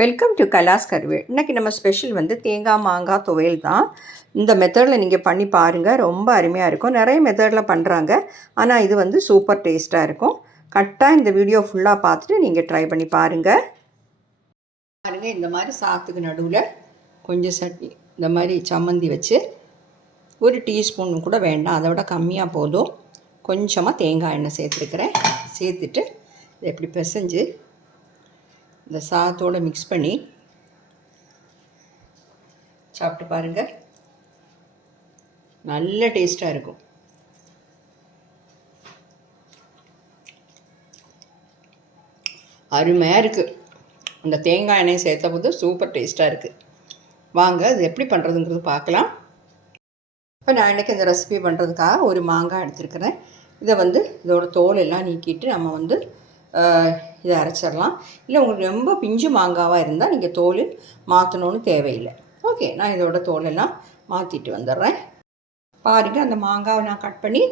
Welcome to கலாஸ் Karuvel இன்றைக்கி நம்ம special வந்து தேங்காய் மாங்காய் துவையல் தான். இந்த மெத்தடில் நீங்கள் பண்ணி பாருங்கள் ரொம்ப அருமையாக இருக்கும். நிறைய மெத்தடில் பண்ணுறாங்க ஆனால் இது வந்து சூப்பர் டேஸ்ட்டாக இருக்கும். கரெக்டாக இந்த வீடியோ ஃபுல்லாக பார்த்துட்டு நீங்கள் ட்ரை பண்ணி பாருங்கள் பாருங்கள் இந்த மாதிரி சாத்துக்கு நடுவில் கொஞ்சம் சட்னி இந்த மாதிரி சம்மந்தி வச்சு ஒரு டீஸ்பூன் கூட வேண்டாம். அதை விட கம்மியாக போதும். கொஞ்சமாக தேங்காய் எண்ணெய் சேர்த்துருக்குறேன். சேர்த்துட்டு இதை எப்படி பிசைஞ்சு இந்த சாதத்தோடு மிக்ஸ் பண்ணி சாப்பிட்டு பாருங்கள் நல்ல டேஸ்ட்டாக இருக்கும். அருமையாக இருக்குது அந்த தேங்காய் எண்ணெய் சேர்த்த போது சூப்பர் டேஸ்ட்டாக இருக்குது வாங்க அது எப்படி பண்ணுறதுங்கிறது பார்க்கலாம். இப்போ நான் இன்றைக்கி இந்த ரெசிபி பண்ணுறதுக்காக ஒரு மாங்காய் எடுத்துருக்கிறேன். இதை வந்து இதோட தோல் எல்லாம் நீக்கிட்டு நம்ம வந்து இதை அரைச்சிடலாம். இல்லை உங்களுக்கு ரொம்ப பிஞ்சு மாங்காவாக இருந்தால் நீங்கள் தோல் மாற்றணுன்னு தேவையில்லை. ஓகே நான் இதோட தோலெல்லாம் மாற்றிட்டு வந்துடுறேன். பாருங்கள் அந்த மாங்காவை நான் கட் பண்ணி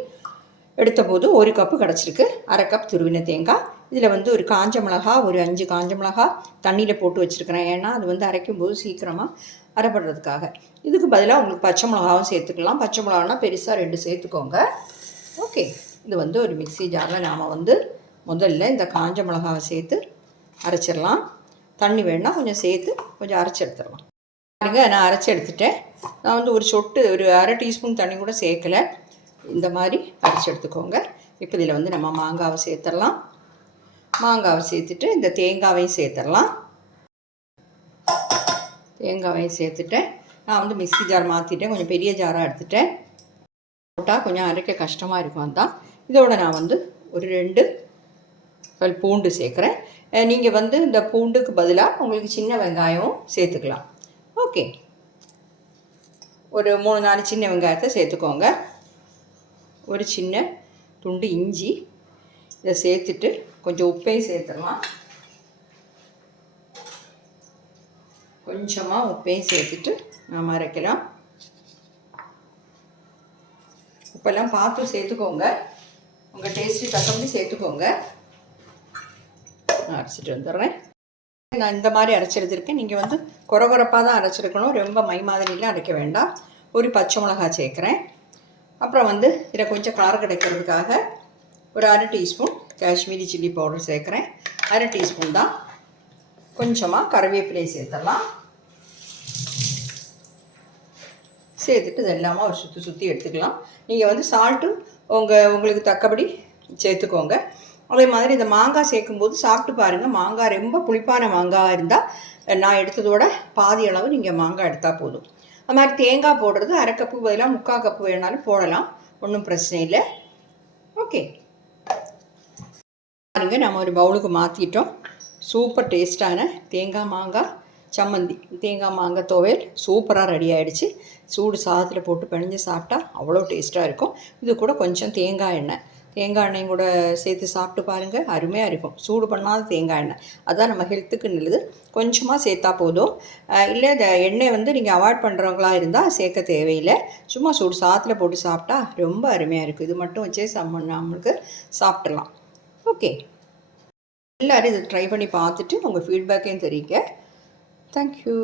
எடுத்த போது ஒரு கப்பு கிடச்சிருக்கு. அரை கப் துருவின தேங்காய். இதில் வந்து ஒரு காஞ்ச மிளகா ஒரு அஞ்சு காஞ்ச மிளகா தண்ணியில் போட்டு வச்சுருக்கிறேன். ஏன்னா அது வந்து அரைக்கும் போது சீக்கிரமாக அரைப்படுறதுக்காக இதுக்கு பதிலாக உங்களுக்கு பச்சை மிளகாவும் சேர்த்துக்கலாம். பச்சை மிளகானா பெருசாக ரெண்டு சேர்த்துக்கோங்க. ஓகே இது வந்து ஒரு மிக்சி ஜாரில் நாம் வந்து முதல்ல இந்த காஞ்ச மிளகாவை சேர்த்து அரைச்சிடலாம். தண்ணி வேணால் கொஞ்சம் சேர்த்து கொஞ்சம் அரைச்சி எடுத்துடலாம். பாருங்க நான் அரைச்சி எடுத்துட்டேன். நான் வந்து ஒரு சொட்டு ஒரு அரை டீஸ்பூன் தண்ணி கூட சேர்க்கலை. இந்த மாதிரி அரைச்சி எடுத்துக்கோங்க. இப்போ இதில் வந்து நம்ம மாங்காவை சேர்த்துடலாம். மாங்காவை சேர்த்துட்டு இந்த தேங்காவையும் சேர்த்துடலாம். தேங்காவையும் சேர்த்துட்டேன். நான் வந்து மிக்சி ஜார் மாற்றிட்டேன் கொஞ்சம் பெரிய ஜாராக எடுத்துட்டேன். போட்டால் கொஞ்சம் அரைக்க கஷ்டமாக இருக்கும். அந்த இதோட நான் வந்து ஒரு ரெண்டு பல் பூண்டு சேர்க்குறேன். நீங்கள் வந்து இந்த பூண்டுக்கு பதிலாக உங்களுக்கு சின்ன வெங்காயம் சேர்த்துக்கலாம். ஓகே. ஒரு மூணு நாலு சின்ன வெங்காயத்தை சேர்த்துக்கோங்க. ஒரு சின்ன துண்டு இஞ்சி இதை சேர்த்துட்டு கொஞ்சம் உப்பையும் சேர்த்துடலாம். கொஞ்சமாக உப்பையும் சேர்த்துட்டு நாம் அரைக்கலாம் உப்பெல்லாம் பார்த்து சேர்த்துக்கோங்க. உங்கள் டேஸ்ட்டு தக்கபடி சேர்த்துக்கோங்க. நான் அரைச்சிட்டு வந்துடுறேன். நான் இந்த மாதிரி அரைச்சிருந்துருக்கேன். நீங்கள் வந்து குறை குறைப்பாக தான் அரைச்சிருக்கணும். ரொம்ப மை மாதிரிலாம் அரைக்க வேண்டாம். ஒரு பச்சை மிளகா சேர்க்குறேன். அப்புறம் வந்து இதில் கொஞ்சம் காரம் கிடைக்கிறதுக்காக ஒரு அரை டீஸ்பூன் காஷ்மீரி சில்லி பவுடர் சேர்க்குறேன். அரை டீஸ்பூன் தான் கொஞ்சமாக கருவேப்பிலை சேர்த்துடலாம். சேர்த்துட்டு இதெல்லாமா ஒரு சுற்றி சுற்றி எடுத்துக்கலாம். நீங்கள் வந்து சால்ட்டு உங்கள் உங்களுக்கு தக்கபடி சேர்த்துக்கோங்க. அதே மாதிரி இந்த மாங்காய் சேர்க்கும்போது சாப்பிட்டு பாருங்கள் மாங்காய் ரொம்ப புளிப்பான மாங்காய் இருந்தால் நான் எடுத்ததோட பாதி அளவு நீங்கள் மாங்காய் எடுத்தால் போதும். அது மாதிரி தேங்காய் போடுறது அரை கப்பு பதிலாக முக்கால் கப்பு வேணாலும் போடலாம். ஒன்றும் பிரச்சனை இல்லை. ஓகே. பாருங்க நம்ம ஒரு பவுலுக்கு மாற்றிட்டோம் சூப்பர் டேஸ்ட்டான தேங்காய் மாங்காய் சம்மந்தி. தேங்காய் மாங்காய் துவையல் சூப்பராக ரெடி ஆகிடுச்சு சூடு சாதத்தில் போட்டு பிணைஞ்சு சாப்பிட்டா அவ்வளோ டேஸ்ட்டாக இருக்கும். இது கூட கொஞ்சம் தேங்காய் எண்ணெய். தேங்காய் எண்ணெயும் கூட சேர்த்து சாப்பிட்டு பாருங்கள் அருமையாக இருக்கும். சூடு பண்ணாத தேங்காய் எண்ணெய். அதுதான் நம்ம ஹெல்த்துக்கு நல்லது. கொஞ்சமாக சேர்த்தா போதும். இல்லை இந்த எண்ணெய் வந்து நீங்கள் அவாய்ட் பண்ணுறவங்களா இருந்தால் சேர்க்க தேவையில்லை. சும்மா சூடு சாத்தில் போட்டு சாப்பிட்டா ரொம்ப அருமையாக இருக்கும். இது மட்டும் வச்சே சம்ம நம்மளுக்கு சாப்பிட்றலாம் ஓகே. எல்லோரும் இதை ட்ரை பண்ணி பார்த்துட்டு உங்கள் ஃபீட்பேக்கையும் தெரியுங்க தேங்க்யூ